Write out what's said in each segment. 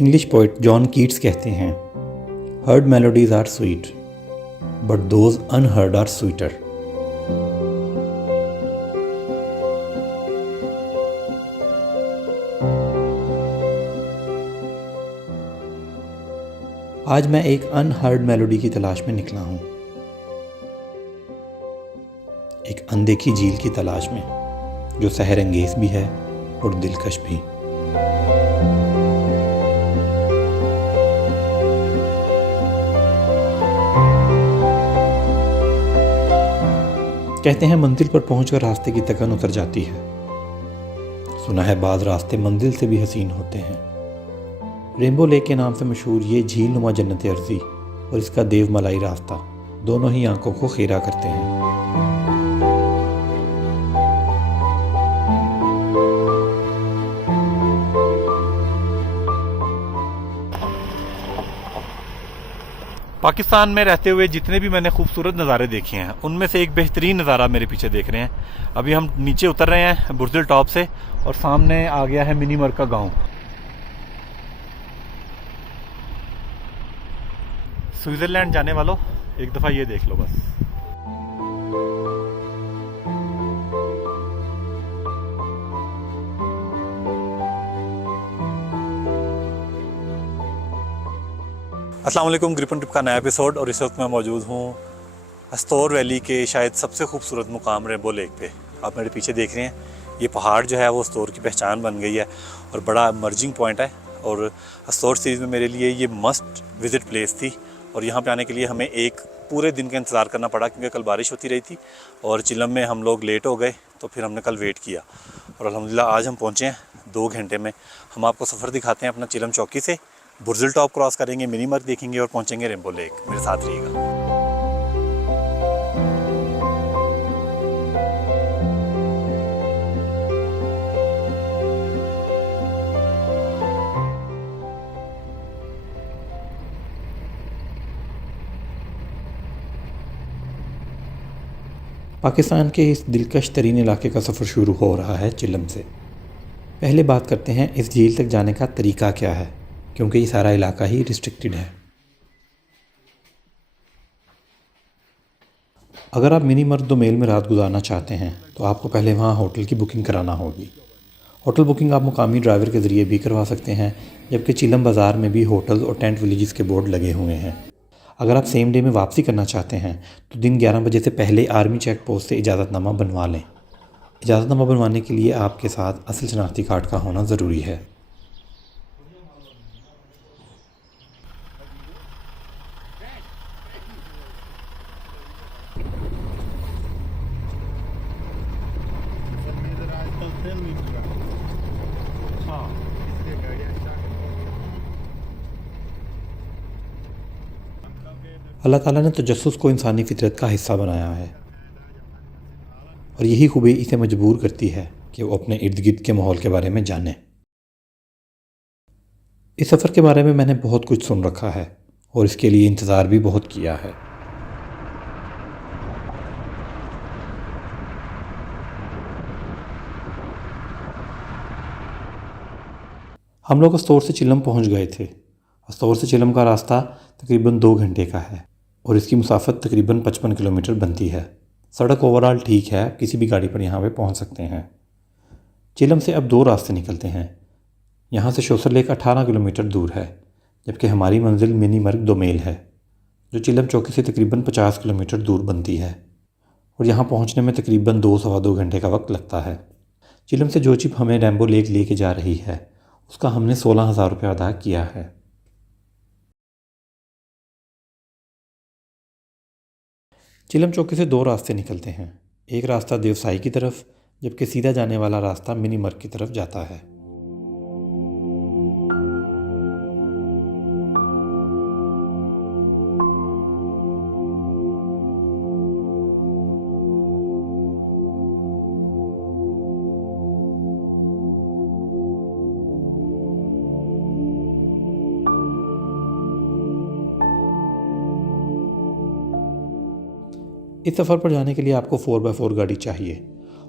English poet John Keats कहते हैं, heard melodies are sweet but those unheard are sweeter. आज मैं एक अनहर्ड मेलोडी की तलाश में निकला हूँ, एक अनदेखी झील की तलाश में जो सहर अंगेज भी है और दिलकश भी। कहते हैं मंजिल पर पहुंचकर रास्ते की थकन उतर जाती है। सुना है बाद रास्ते मंजिल से भी हसीन होते हैं। रेनबो लेक के नाम से मशहूर ये झील नुमा जन्नत अर्जी और इसका देवमलाई रास्ता दोनों ही आंखों को खेरा करते हैं। पाकिस्तान में रहते हुए जितने भी मैंने खूबसूरत नज़ारे देखे हैं उनमें से एक बेहतरीन नज़ारा मेरे पीछे देख रहे हैं। अभी हम नीचे उतर रहे हैं बुर्जिल टॉप से और सामने आ गया है मिनी मरका गांव। स्विट्ज़रलैंड जाने वालों एक दफ़ा ये देख लो बस। अस्सलाम वालेकुम, ग्रिपन ट्रिप का नया एपिसोड। और इस वक्त मैं मौजूद हूँ हस्तौर वैली के शायद सबसे खूबसूरत मुकाम रेनबो लेक पे। आप मेरे पीछे देख रहे हैं, ये पहाड़ जो है वो हस्तौर की पहचान बन गई है और बड़ा इमर्जिंग पॉइंट है। और हस्तौर सीरीज़ में मेरे लिए ये मस्ट विज़िट प्लेस थी और यहाँ पे आने के लिए हमें एक पूरे दिन का इंतज़ार करना पड़ा क्योंकि कल बारिश होती रही थी और चिलम में हम लोग लेट हो गए, तो फिर हमने कल वेट किया और अल्हम्दुलिल्लाह आज हम पहुँचे हैं 2 घंटे में। हम आपको सफ़र दिखाते हैं अपना चिलम चौकी से। बुर्जिल टॉप क्रॉस करेंगे, मिनी मर्क देखेंगे और पहुंचेंगे रेनबो लेक। मेरे साथ रहिएगा। पाकिस्तान के इस दिलकश तरीन इलाके का सफ़र शुरू हो रहा है चिलम से। पहले बात करते हैं इस झील तक जाने का तरीका क्या है, क्योंकि ये सारा इलाका ही रिस्ट्रिक्टेड है। अगर आप मिनी मर्क दोमेल में रात गुजारना चाहते हैं तो आपको पहले वहाँ होटल की बुकिंग कराना होगी। होटल बुकिंग आप मुकामी ड्राइवर के ज़रिए भी करवा सकते हैं, जबकि चिलम बाज़ार में भी होटल और टेंट विलेजेस के बोर्ड लगे हुए हैं। अगर आप सेम डे में वापसी करना चाहते हैं तो दिन 11 बजे से पहले आर्मी चेक पोस्ट से इजाज़तनामा बनवा लें। इजाज़तनामा बनवाने के लिए आपके साथ असल शनाख्ती कार्ड का होना ज़रूरी है। अल्लाह ताला ने तजस्सुस को इंसानी फितरत का हिस्सा बनाया है और यही खूबी इसे मजबूर करती है कि वो अपने इर्द गिर्द के माहौल के बारे में जाने। इस सफ़र के बारे में मैंने बहुत कुछ सुन रखा है और इसके लिए इंतज़ार भी बहुत किया है। हम लोग हस्तौर से चिलम पहुंच गए थे। हस्तौर से चिलम का रास्ता तकरीबन 2 घंटे का है और इसकी मुसाफत तकरीबन 55 किलोमीटर बनती है। सड़क ओवरऑल ठीक है, किसी भी गाड़ी पर यहाँ पे पहुँच सकते हैं। चिलम से अब 2 रास्ते निकलते हैं। यहाँ से शोसर लेक 18 किलोमीटर दूर है, जबकि हमारी मंजिल मिनी मर्क दोमेल है जो चिलम चौकी से तकरीबन 50 किलोमीटर दूर बनती है और यहाँ पहुँचने में तकरीबन 2-2.25 घंटे का वक्त लगता है। चिलम से जो चिप हमें रेनबो लेक लेके जा रही है उसका हमने 16,000 रुपये अदा किया है। चिलम चौकी से 2 रास्ते निकलते हैं। एक रास्ता देवसाई की तरफ, जबकि सीधा जाने वाला रास्ता मिनी मर्क की तरफ जाता है। इस सफ़र पर जाने के लिए आपको 4x4 गाड़ी चाहिए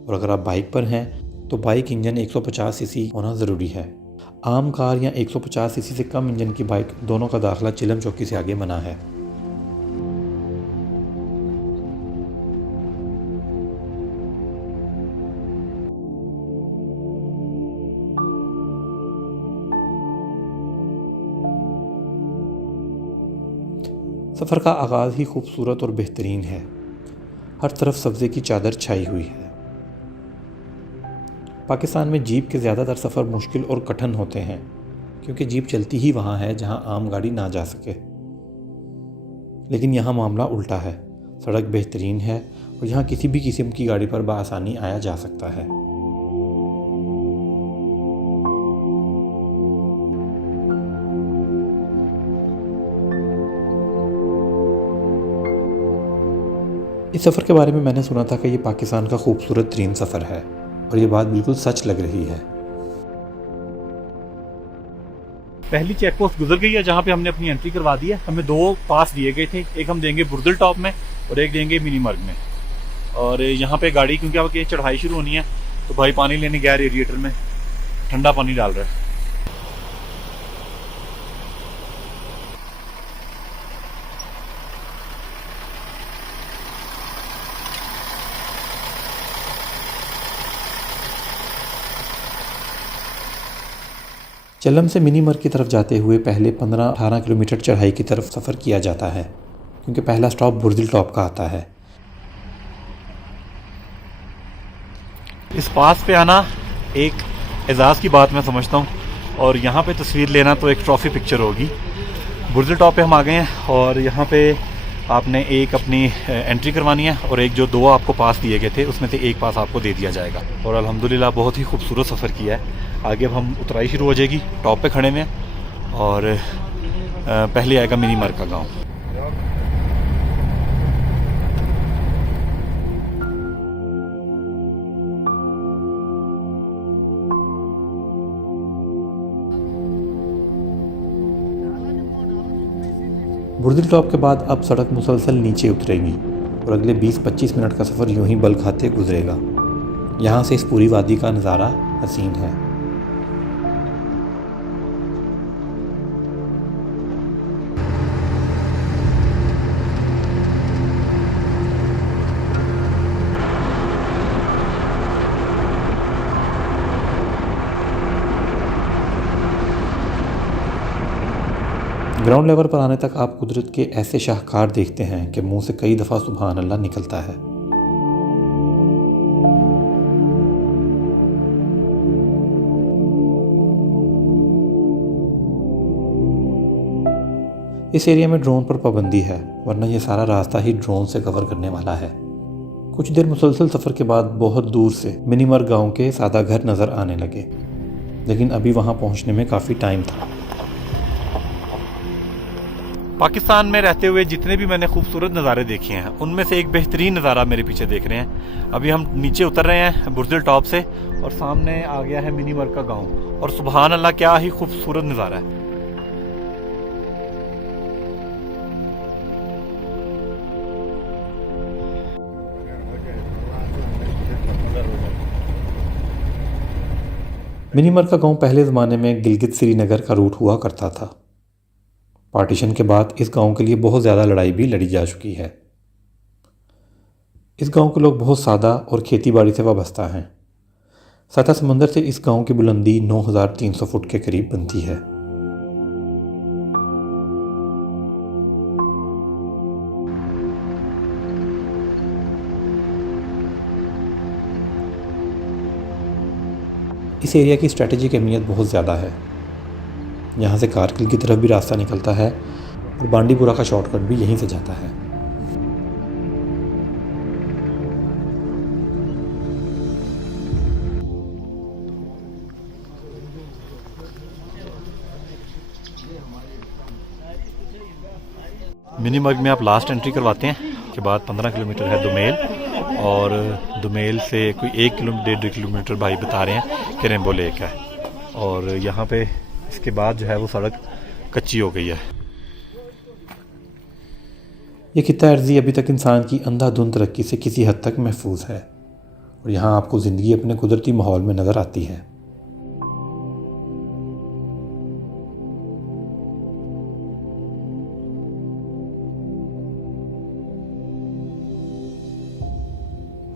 और अगर आप बाइक पर हैं तो बाइक इंजन 150 सीसी होना ज़रूरी है। आम कार या 150 सीसी से कम इंजन की बाइक दोनों का दाखिला चिलम चौकी से आगे मना है। सफ़र का आगाज़ ही खूबसूरत और बेहतरीन है। हर तरफ सब्ज़े की चादर छाई हुई है। पाकिस्तान में जीप के ज़्यादातर सफ़र मुश्किल और कठिन होते हैं क्योंकि जीप चलती ही वहाँ है जहाँ आम गाड़ी ना जा सके। लेकिन यहाँ मामला उल्टा है। सड़क बेहतरीन है और यहाँ किसी भी किस्म की गाड़ी पर बआसानी आया जा सकता है। इस सफ़र के बारे में मैंने सुना था कि ये पाकिस्तान का खूबसूरत तरीन सफ़र है और ये बात बिल्कुल सच लग रही है। पहली चेक पोस्ट गुजर गई है जहाँ पे हमने अपनी एंट्री करवा दी है। हमें 2 पास दिए गए थे, एक हम देंगे बुर्दल टॉप में और एक देंगे मिनी मर्ग में। और यहाँ पे गाड़ी क्योंकि अब चढ़ाई शुरू होनी है तो भाई पानी लेने गया रेडिएटर में, ठंडा पानी डाल रहा है। चिलम से मिनी मर्ग की तरफ जाते हुए पहले 15-18 किलोमीटर चढ़ाई की तरफ सफ़र किया जाता है क्योंकि पहला स्टॉप बुर्दल टॉप का आता है। इस पास पे आना एक एजाज़ की बात मैं समझता हूँ और यहाँ पे तस्वीर लेना तो एक ट्रॉफी पिक्चर होगी। बुर्दल टॉप पे हम आ गए हैं और यहाँ पे आपने एक अपनी एंट्री करवानी है और एक जो 2 आपको पास दिए गए थे उसमें से एक पास आपको दे दिया जाएगा। और अल्हम्दुलिल्लाह बहुत ही खूबसूरत सफ़र किया है। आगे अब हम उतराई शुरू हो जाएगी, टॉप पे खड़े में और पहले आएगा मिनी मर्ग का गाँव। बुर्दल टॉप के बाद अब सड़क मुसलसल नीचे उतरेगी और अगले 20-25 मिनट का सफ़र यूं ही बल खाते गुजरेगा। यहाँ से इस पूरी वादी का नज़ारा हसीन है। ग्राउंड लेवल पर आने तक आप कुदरत के ऐसे शाहकार देखते हैं कि मुंह से कई दफ़ा सुभान अल्लाह निकलता है। इस एरिया में ड्रोन पर पाबंदी है वरना ये सारा रास्ता ही ड्रोन से कवर करने वाला है। कुछ देर मुसलसल सफ़र के बाद बहुत दूर से मिनी मर्ग गाँव के सादा घर नज़र आने लगे, लेकिन अभी वहाँ पहुँचने में काफ़ी टाइम था। पाकिस्तान में रहते हुए जितने भी मैंने खूबसूरत नज़ारे देखे हैं उनमें से एक बेहतरीन नज़ारा मेरे पीछे देख रहे हैं। अभी हम नीचे उतर रहे हैं बुर्दल टॉप से और सामने आ गया है मिनी मर्ग का गाँव और सुभान अल्लाह क्या ही खूबसूरत नज़ारा है। मिनी मर्ग का गाँव पहले ज़माने में गिलगित श्रीनगर का रूट हुआ करता था। पार्टीशन के बाद इस गांव के लिए बहुत ज़्यादा लड़ाई भी लड़ी जा चुकी है। इस गांव के लोग बहुत सादा और खेतीबाड़ी से वाबस्ता हैं। सतह समंदर से इस गांव की बुलंदी 9300 फुट के करीब बनती है। इस एरिया की स्ट्रेटेजिक अहमियत बहुत ज़्यादा है। यहाँ से कारगिल की तरफ भी रास्ता निकलता है और बांडीपुरा का शॉर्टकट भी यहीं से जाता है। मिनी मर्ग में आप लास्ट एंट्री करवाते हैं के बाद 15 किलोमीटर है दुमेल और दुमेल से कोई 1-1.5 किलोमीटर भाई बता रहे हैं कि रेनबो लेक है और यहाँ पे इसके बाद जो है वो सड़क कच्ची हो गई है। ये खित्ता अर्जी अभी तक इंसान की अंधाधुंध तरक्की से किसी हद तक महफूज है और यहाँ आपको ज़िंदगी अपने कुदरती माहौल में नज़र आती है।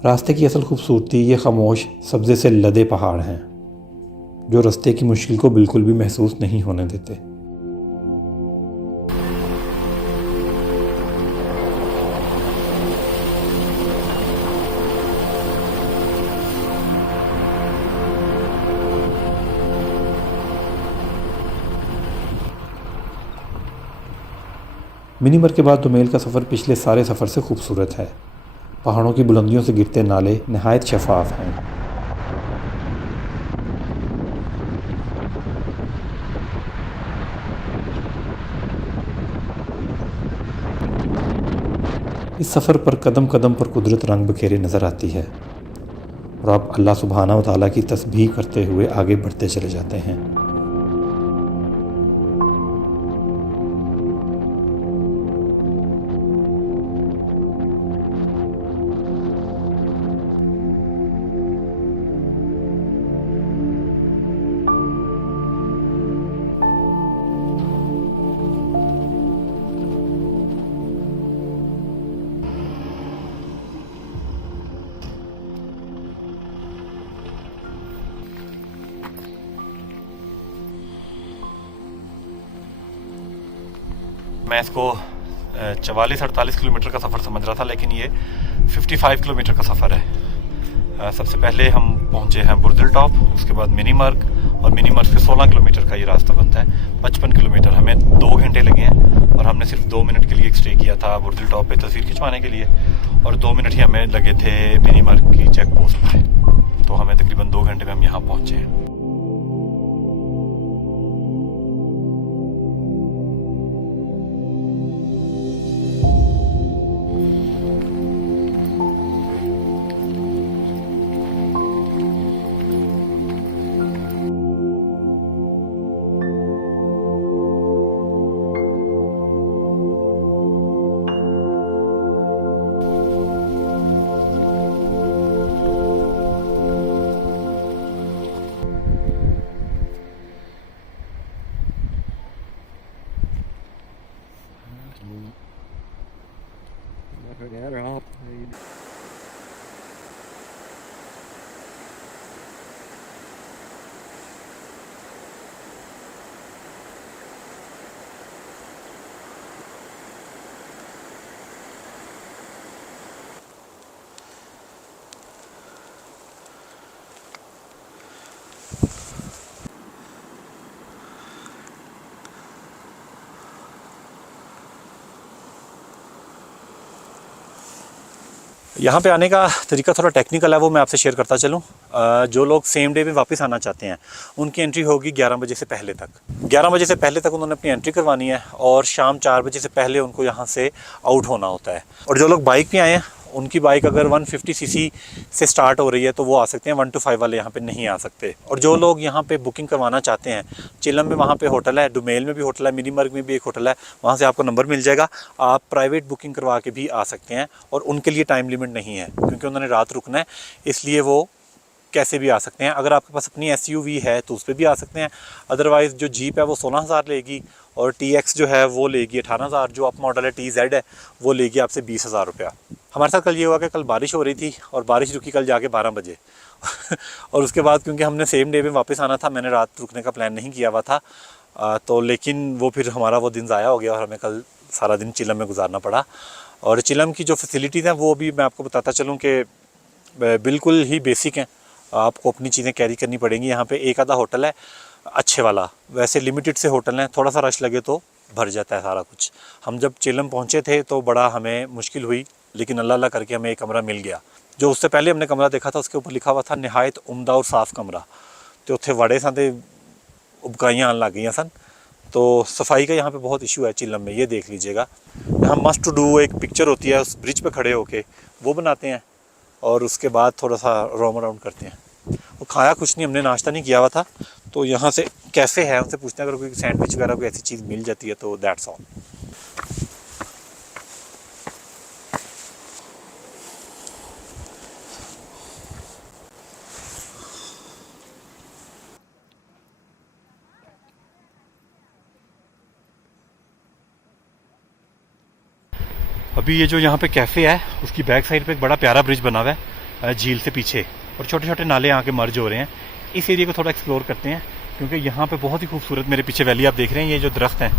रास्ते की असल खूबसूरती ये खामोश सब्ज़े से लदे पहाड़ हैं जो रास्ते की मुश्किल को बिल्कुल भी महसूस नहीं होने देते। मिनीमर के बाद दोमेल का सफ़र पिछले सारे सफ़र से खूबसूरत है। पहाड़ों की बुलंदियों से गिरते नाले नहायत शफाफ हैं। इस सफ़र पर कदम कदम पर कुदरत रंग बखेरे नज़र आती है और आप अल्लाह सुब्हाना व तआला की तस्बीह करते हुए आगे बढ़ते चले जाते हैं। मैं इसको 44-48 किलोमीटर का सफ़र समझ रहा था, लेकिन ये 55 किलोमीटर का सफ़र है। सबसे पहले हम पहुँचे हैं बुर्दिल टॉप, उसके बाद मिनीमर्ग, और मिनीमर्ग से 16 किलोमीटर का ये रास्ता बनता है। 55 किलोमीटर, हमें 2 घंटे लगे हैं और हमने सिर्फ 2 मिनट के लिए एक स्टे किया था बुर्दिल टॉप पे तस्वीर खिंचवाने के लिए, और 2 मिनट ही हमें लगे थे मिनीमर्ग की चेक पोस्ट पर। तो हमें तकरीबन 2 घंटे में हम यहाँ पहुँचे हैं। यहाँ पे आने का तरीका थोड़ा टेक्निकल है, वो मैं आपसे शेयर करता चलूँ। जो लोग सेम डे में वापस आना चाहते हैं उनकी एंट्री होगी 11 बजे से पहले तक। 11 बजे से पहले तक उन्होंने अपनी एंट्री करवानी है और शाम 4 बजे से पहले उनको यहाँ से आउट होना होता है। और जो लोग बाइक पे आए हैं उनकी बाइक अगर 150 सीसी से स्टार्ट हो रही है तो वो आ सकते हैं, 125 वाले यहाँ पे नहीं आ सकते। और जो लोग यहाँ पे बुकिंग करवाना चाहते हैं, चिलम में वहाँ पे होटल है, डुमेल में भी होटल है, मिनीमर्ग में भी एक होटल है, वहाँ से आपको नंबर मिल जाएगा। आप प्राइवेट बुकिंग करवा के भी आ सकते हैं और उनके लिए टाइम लिमिट नहीं है क्योंकि उन्होंने रात रुकना है, इसलिए वो कैसे भी आ सकते हैं। अगर आपके पास अपनी SUV है तो उस पर भी आ सकते हैं, अदरवाइज़ जो जीप है वो 16,000 लेगी और TX जो है वो लेगी 18,000, जो अप मॉडल है TZ है वो लेगी आपसे 20,000 रुपया। हमारे साथ कल ये हुआ कि कल बारिश हो रही थी और बारिश रुकी कल जाके 12 बजे और उसके बाद क्योंकि हमने सेम डे में वापस आना था, मैंने रात रुकने का प्लान नहीं किया हुआ था, तो लेकिन वो फिर हमारा वो दिन ज़ाया हो गया और हमें कल सारा दिन चिलम में गुजारना पड़ा। और चिलम की जो फैसिलिटीज़ हैं वो भी मैं आपको बताता चलूँ कि बिल्कुल ही बेसिक हैं, आपको अपनी चीज़ें कैरी करनी पड़ेंगी। यहाँ पे एक आधा होटल है अच्छे वाला, वैसे लिमिटेड से होटल हैं, थोड़ा सा रश लगे तो भर जाता है सारा कुछ। हम जब चिलम पहुँचे थे तो बड़ा हमें मुश्किल हुई, लेकिन अल्लाह अल्लाह करके हमें एक कमरा मिल गया। जो उससे पहले हमने कमरा देखा था उसके ऊपर लिखा हुआ था निहायत उम्दा और साफ़ कमरा, तो उत्थे वड़े सन ते उबकाइयाँ आन लग गई सन। तो सफाई का यहाँ पे बहुत इशू है चिलम में, ये देख लीजिएगा। यहाँ मस्ट टू डू एक पिक्चर होती है उस ब्रिज पे खड़े होके, वो बनाते हैं और उसके बाद थोड़ा सा रोम अराउंड करते हैं। वो खाया कुछ नहीं, हमने नाश्ता नहीं किया हुआ था, तो यहाँ से कैफ़े है उनसे पूछते हैं अगर कोई सैंडविच वगैरह कोई ऐसी चीज़ मिल जाती है तो दैट्स ऑल। अभी ये जो यहाँ पे कैफ़े है उसकी बैक साइड पे एक बड़ा प्यारा ब्रिज बना हुआ है, झील से पीछे, और छोटे छोटे नाले आके मर्ज हो रहे हैं। इस एरिया को थोड़ा एक्सप्लोर करते हैं, क्योंकि यहाँ पे बहुत ही खूबसूरत मेरे पीछे वैली आप देख रहे हैं। ये जो दरख्त हैं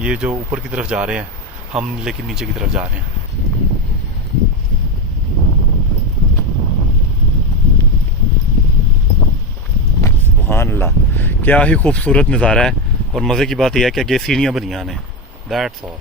ये जो ऊपर की तरफ जा रहे हैं, हम लेकिन नीचे की तरफ जा रहे हैं। सुभान अल्लाह, क्या ही खूबसूरत नज़ारा है। और मज़े की बात यह है कि आगे सीढ़ियाँ बनियान हैं। That's all.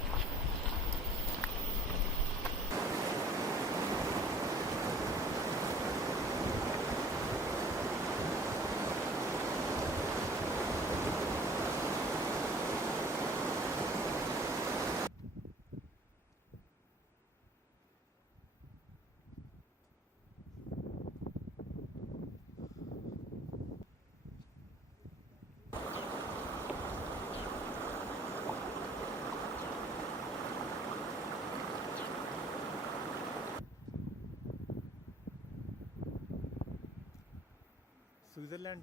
स्विट्जरलैंड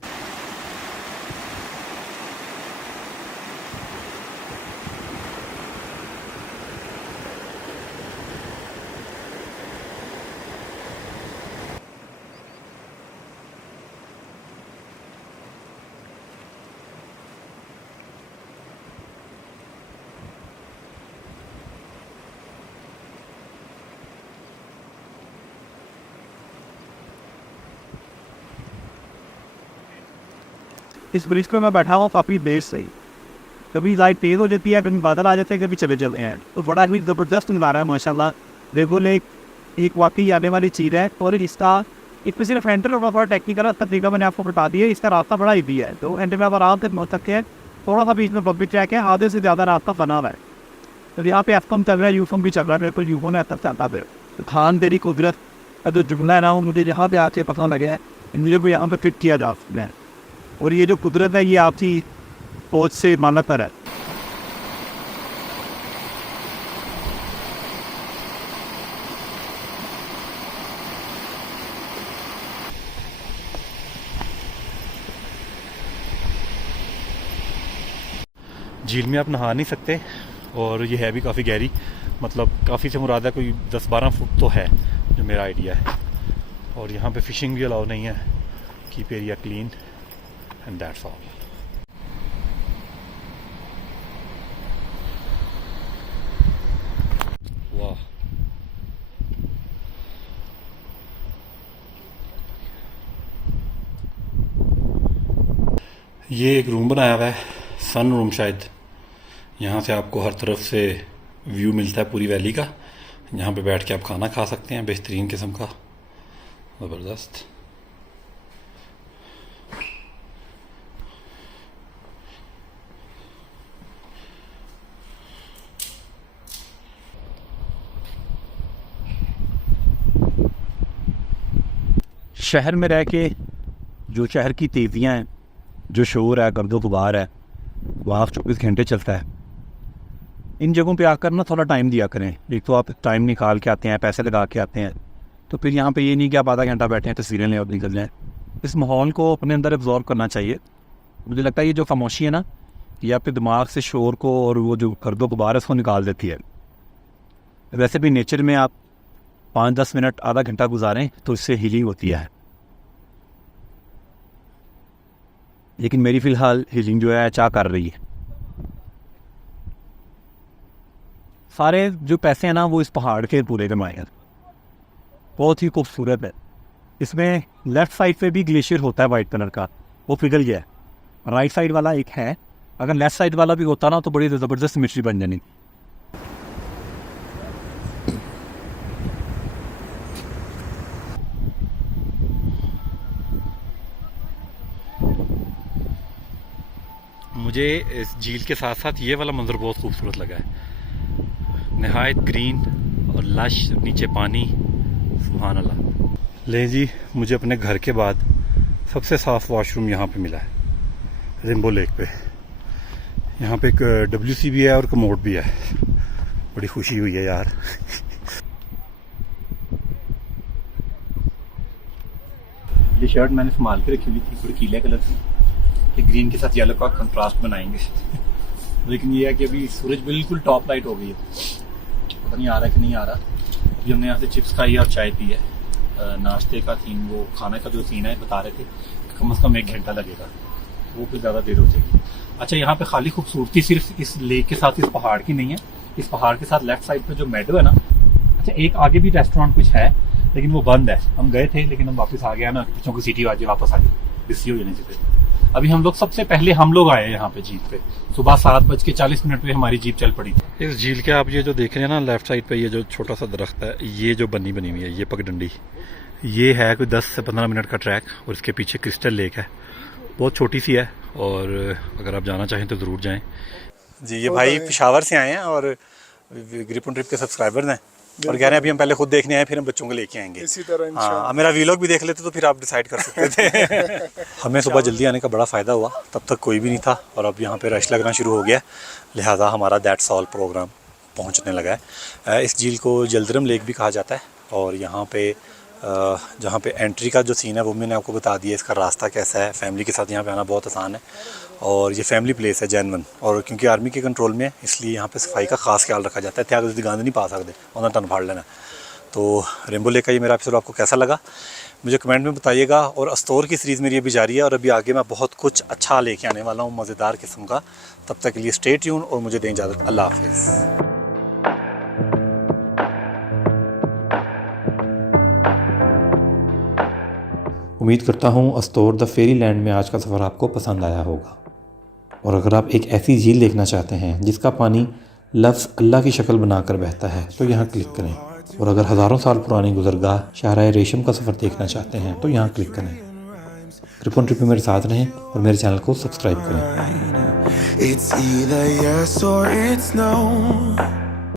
इस ब्रिज पे मैं बैठा हूँ काफ़ी देर से ही। कभी लाइट तेज़ हो जाती है, कभी बादल आ जाते हैं, कभी चले जाते हैं। तो बड़ा ही ज़बरदस्त नज़ारा है माशाल्लाह। देखो एक वाकई आने वाली चीज़ है। और इसमें सिर्फ एंटर होना थोड़ा टेक्निकल तरीका मैंने आपको बता दिया। इसका रास्ता बड़ा ईजी है, तो एंटर में आप आराम से पहुँच सकते हैं। थोड़ा सा बीच में पब्लिक ट्रैक है, आधे से ज़्यादा रास्ता बना हुआ है। तो यहाँ पे एफकम चल रहा है, यूफम भी चल रहा है। मेरे को यूफो ने तक चलता है। तो खान तेरी कुदरत का जो जुमला है ना, वो मुझे यहाँ पे आके पता लगा है, मुझे को यहाँ पे फिट किया जा सकता है। और ये जो कुदरत है ये आपकी सोच से माना पर है। झील में आप नहा नहीं सकते, और ये है भी काफ़ी गहरी। मतलब काफ़ी से मुराद है कोई 10-12 फुट तो है, जो मेरा आइडिया है। और यहाँ पे फ़िशिंग भी अलाउ नहीं है। Keep area clean and that's all. वाह, ये एक रूम बनाया हुआ है, सन रूम शायद। यहाँ से आपको हर तरफ से व्यू मिलता है पूरी वैली का। यहाँ पे बैठ के आप खाना खा सकते हैं, बेहतरीन किस्म का, ज़बरदस्त। शहर में रह के जो शहर की तेज़ियाँ हैं, जो शोर है, गर्दो गुबार है, वहाँ 24 घंटे चलता है। इन जगहों पे आकर ना थोड़ा टाइम दिया करें। एक तो आप टाइम निकाल के आते हैं, पैसे लगा के आते हैं, तो फिर यहाँ पे ये नहीं कि आप आधा घंटा बैठे हैं तस्वीरें लें और निकल जाएँ। इस माहौल को अपने अंदर एब्जॉर्ब करना चाहिए। मुझे लगता है ये जो खामोशी है ना, ये आपके दिमाग से शोर को और वो जो गर्दो गुबार है उसको निकाल देती है। वैसे भी नेचर में आप 5-10 मिनट आधा घंटा गुजारें तो इससे हीलिंग होती है। लेकिन मेरी फ़िलहाल हीलिंग जो है चाह कर रही है। सारे जो पैसे हैं ना वो इस पहाड़ के पूरे कमाए हैं। बहुत ही खूबसूरत है। इसमें लेफ़्ट साइड पे भी ग्लेशियर होता है वाइट कलर का, वो पिघल गया है। राइट साइड वाला एक है, अगर लेफ़्ट साइड वाला भी होता ना तो बड़ी ज़बरदस्त मिट्टी बन जानी। मुझे इस झील के साथ साथ ये वाला मंजर बहुत खूबसूरत लगा है। नहायत ग्रीन और लश, नीचे पानी, सुभान अल्लाह। ले जी, मुझे अपने घर के बाद सबसे साफ़ वॉशरूम यहाँ पे मिला है, रेनबो लेक पे। यहाँ पे एक WC भी है और कमोड भी है। बड़ी खुशी हुई है यार। ये शर्ट मैंने संभाल के रखी हुई थी, भड़कीले कलर की, कि ग्रीन के साथ येलो का कंट्रास्ट बनाएंगे। लेकिन ये है कि अभी सूरज बिल्कुल टॉप लाइट हो गई है, पता नहीं आ रहा है कि नहीं आ रहा। अभी हमने यहाँ से चिप्स खाई है और चाय पी है, नाश्ते का सीन, वो खाने का जो सीन है बता रहे थे कम से कम 1 घंटा लगेगा, वो फिर ज़्यादा देर हो जाएगी। अच्छा, यहाँ पे खाली खूबसूरती सिर्फ इस लेक के साथ, इस पहाड़ की नहीं है, इस पहाड़ के साथ लेफ्ट साइड पे जो मेडो है ना, अच्छा एक आगे भी रेस्टोरेंट कुछ है लेकिन वो बंद है। हम गए थे लेकिन हम वापस आ गया ना, बच्चों की सीटी बाजी वापस आ गई बिस्सी हो जाने से। अभी हम लोग सबसे पहले हम लोग आए यहाँ पे झील पे, सुबह 7:40 पे हमारी जीप चल पड़ी। इस झील के आप ये जो देख रहे हैं ना लेफ्ट साइड पे, ये जो छोटा सा दरख्त है, ये जो बनी हुई है, ये पगडंडी, ये है कोई 10 से 15 मिनट का ट्रैक और इसके पीछे क्रिस्टल लेक है, बहुत छोटी सी है और अगर आप जाना चाहें तो ज़रूर जाएं। जी, ये भाई पेशावर से आए हैं और ग्रिप ऑन ट्रिप के सब्सक्राइबर हैं और कह रहे हैं अभी हम पहले खुद देखने आए फिर हम बच्चों को लेके आएंगे इसी तरह। हाँ, मेरा वीलॉग भी देख लेते तो फिर आप डिसाइड कर सकते थे। हमें सुबह जल्दी आने का बड़ा फ़ायदा हुआ, तब तक कोई भी नहीं था और अब यहाँ पे रश लगना शुरू हो गया, लिहाजा हमारा दैट्स ऑल प्रोग्राम पहुँचने लगा है। इस झील को जलदरम लेक भी कहा जाता है और यहाँ पे जहाँ पे एंट्री का जो सीन है वो मैंने आपको बता दिया। इसका रास्ता कैसा है, फैमिली के साथ यहाँ पे आना बहुत आसान है और ये फैमिली प्लेस है जैनवन, और क्योंकि आर्मी के कंट्रोल में है इसलिए यहाँ पे सफाई का खास ख्याल रखा जाता है। त्याग उसकी गंद नहीं पा सकते, उन्हें टन फाड़ लेना। तो रेनबो लेक का ये मेरा एपिसोड आपको कैसा लगा मुझे कमेंट में बताइएगा। और अस्तौर की सीरीज़ मेरी अभी जारी है और अभी आगे मैं बहुत कुछ अच्छा लेके आने वाला हूँ, मज़ेदार किस्म का। तब तक के लिए स्टे ट्यून और मुझे दें इजाज़त। अल्लाह हाफिज़। उम्मीद करता हूँ अस्तौर द फेरी लैंड में आज का सफ़र आपको पसंद आया होगा। और अगर आप एक ऐसी झील देखना चाहते हैं जिसका पानी लफ्ज़ अल्लाह की शक्ल बनाकर बहता है तो यहाँ क्लिक करें। और अगर हज़ारों साल पुरानी गुज़रगाह शाहराए रेशम का सफ़र देखना चाहते हैं तो यहाँ क्लिक करें। ग्रिप ऑन ट्रिप में मेरे साथ रहें और मेरे चैनल को सब्सक्राइब करें।